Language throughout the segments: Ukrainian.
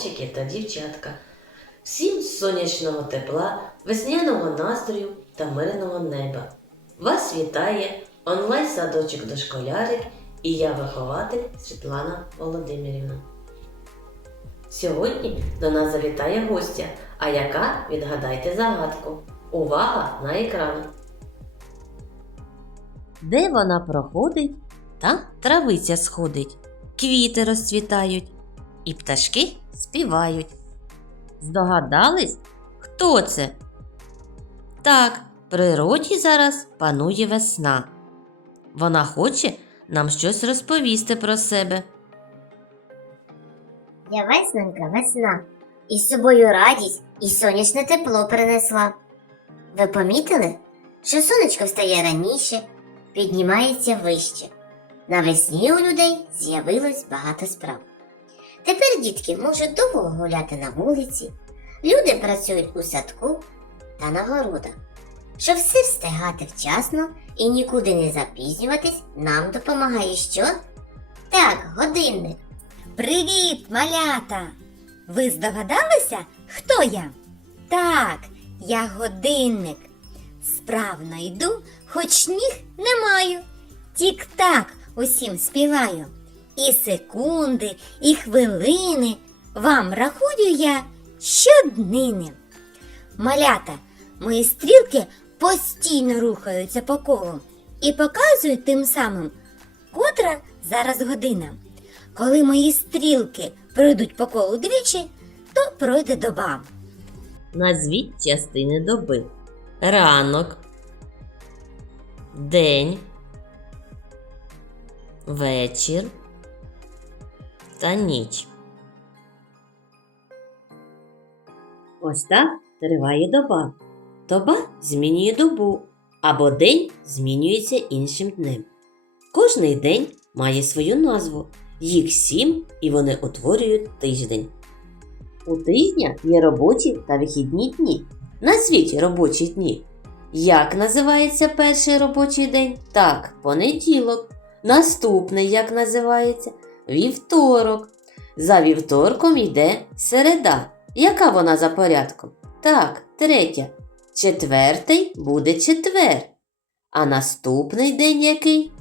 хлопчики та дівчатка. Всім сонячного тепла, весняного настрою та мирного неба. Вас вітає онлайн-садочок дошколярик і я вихователь Світлана Володимирівна. Сьогодні до нас завітає гостя, а яка відгадайте загадку. Увага на екран. Де вона проходить, та травиця сходить, квіти розцвітають, і пташки співають. Здогадались, хто це? Так, в природі зараз панує весна. Вона хоче нам щось розповісти про себе. Я весненька весна, і з собою радість і сонячне тепло принесла. Ви помітили, що сонечко встає раніше, піднімається вище. Навесні у людей з'явилось багато справ. Тепер дітки можуть довго гуляти на вулиці, люди працюють у садку та на городах. Щоб все встигати вчасно і нікуди не запізнюватись, нам допомагає що? Так, годинник. Привіт, малята! Ви здогадалися, хто я? Так, я годинник. Справно йду, хоч ніг не маю. Тік-так усім співаю. І секунди, і хвилини вам рахую я щоднини. Малята, мої стрілки постійно рухаються по колу і показують тим самим, котра зараз година. Коли мої стрілки пройдуть по колу двічі, то пройде доба. Назвіть частини доби. Ранок, день, вечір та ніч. Ось так триває доба. Доба змінює добу, або день змінюється іншим днем. Кожний день має свою назву. Їх сім і вони утворюють тиждень. У тижня є робочі та вихідні дні. Назвіть робочі дні. Як називається перший робочий день? Так, понеділок. Наступний як називається? Вівторок. За вівторком йде середа. Яка вона за порядком? Так, третя. Четвертий буде четвер. А наступний день який?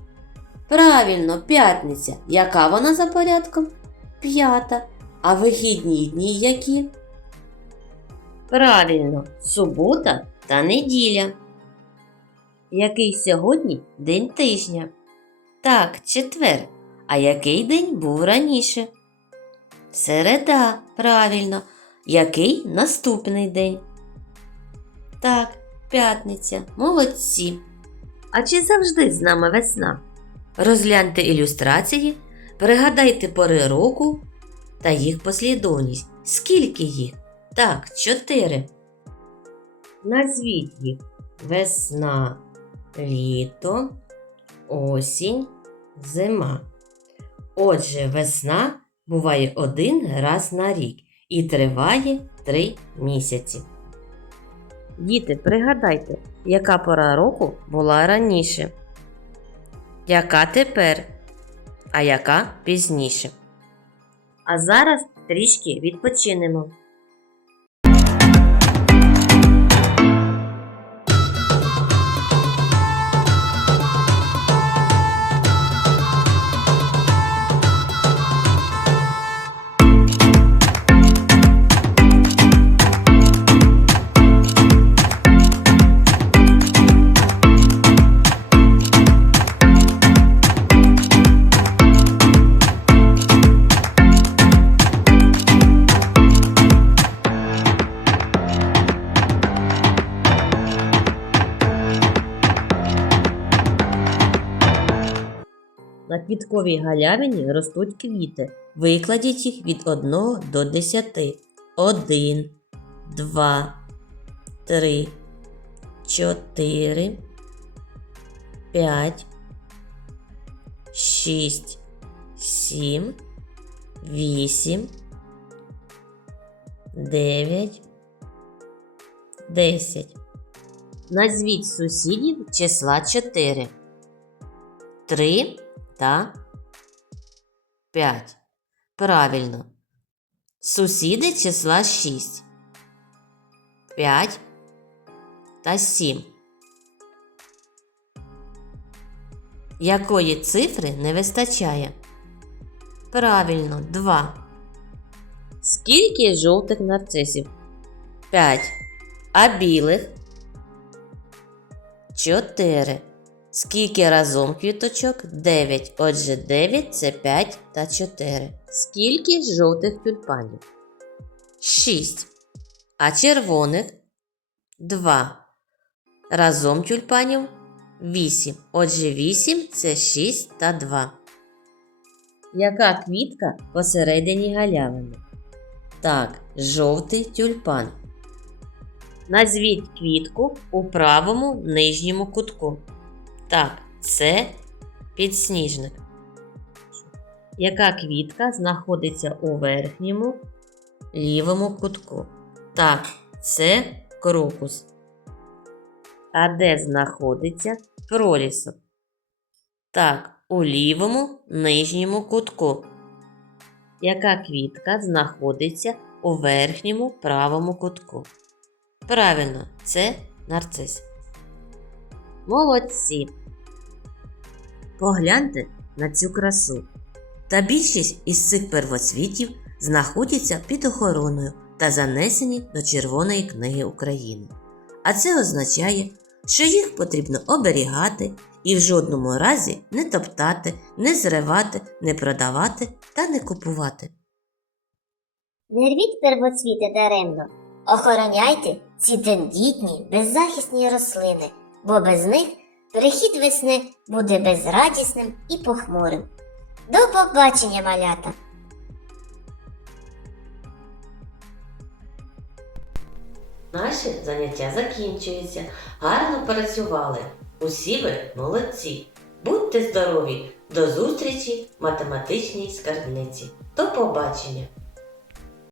Правильно, п'ятниця. Яка вона за порядком? П'ята. А вихідні дні які? Правильно, субота та неділя. Який сьогодні день тижня? Так, четвер. А який день був раніше? Середа, правильно. Який наступний день? Так, п'ятниця. Молодці. А чи завжди з нами весна? Розгляньте ілюстрації, пригадайте пори року та їх послідовність. Скільки їх? Так, чотири. Назвіть їх весна, літо, осінь, зима. Отже, весна буває один раз на рік і триває три місяці. Діти, пригадайте, яка пора року була раніше, яка тепер, а яка пізніше. А зараз трішки відпочинемо. Квітковій галявині ростуть квіти. Викладіть їх від 1 до 10. 1, 2, 3, 4, 5, 6, 7, 8, 9, 10. Назвіть сусідів числа 4. 3 та 5. Правильно. Сусіди числа 6, 5 та 7. Якої цифри не вистачає? Правильно, 2. Скільки жовтих нарцисів? 5. А білих? 4. Скільки разом квіточок? 9. Отже, 9 це 5 та 4. Скільки жовтих тюльпанів? 6. А червоних? 2. Разом тюльпанів 8. Отже, 8 це 6 та 2. Яка квітка посередині галявини? Так, жовтий тюльпан. Назвіть квітку у правому нижньому кутку. Так, це підсніжник. Яка квітка знаходиться у верхньому лівому кутку? Так, це крокус. А де знаходиться пролісок? Так, у лівому нижньому кутку. Яка квітка знаходиться у верхньому правому кутку? Правильно, це нарцис. Молодці. Погляньте на цю красу. Та більшість із цих первоцвітів знаходяться під охороною та занесені до Червоної книги України. А це означає, що їх потрібно оберігати і в жодному разі не топтати, не зривати, не продавати та не купувати. Не рвіть первоцвіти даремно. Охороняйте ці тендітні, беззахисні рослини, бо без них перехід весни буде безрадісним і похмурим. До побачення, малята! Наші заняття закінчуються. Гарно працювали. Усі ви молодці. Будьте здорові! До зустрічі в математичній скарбниці. До побачення!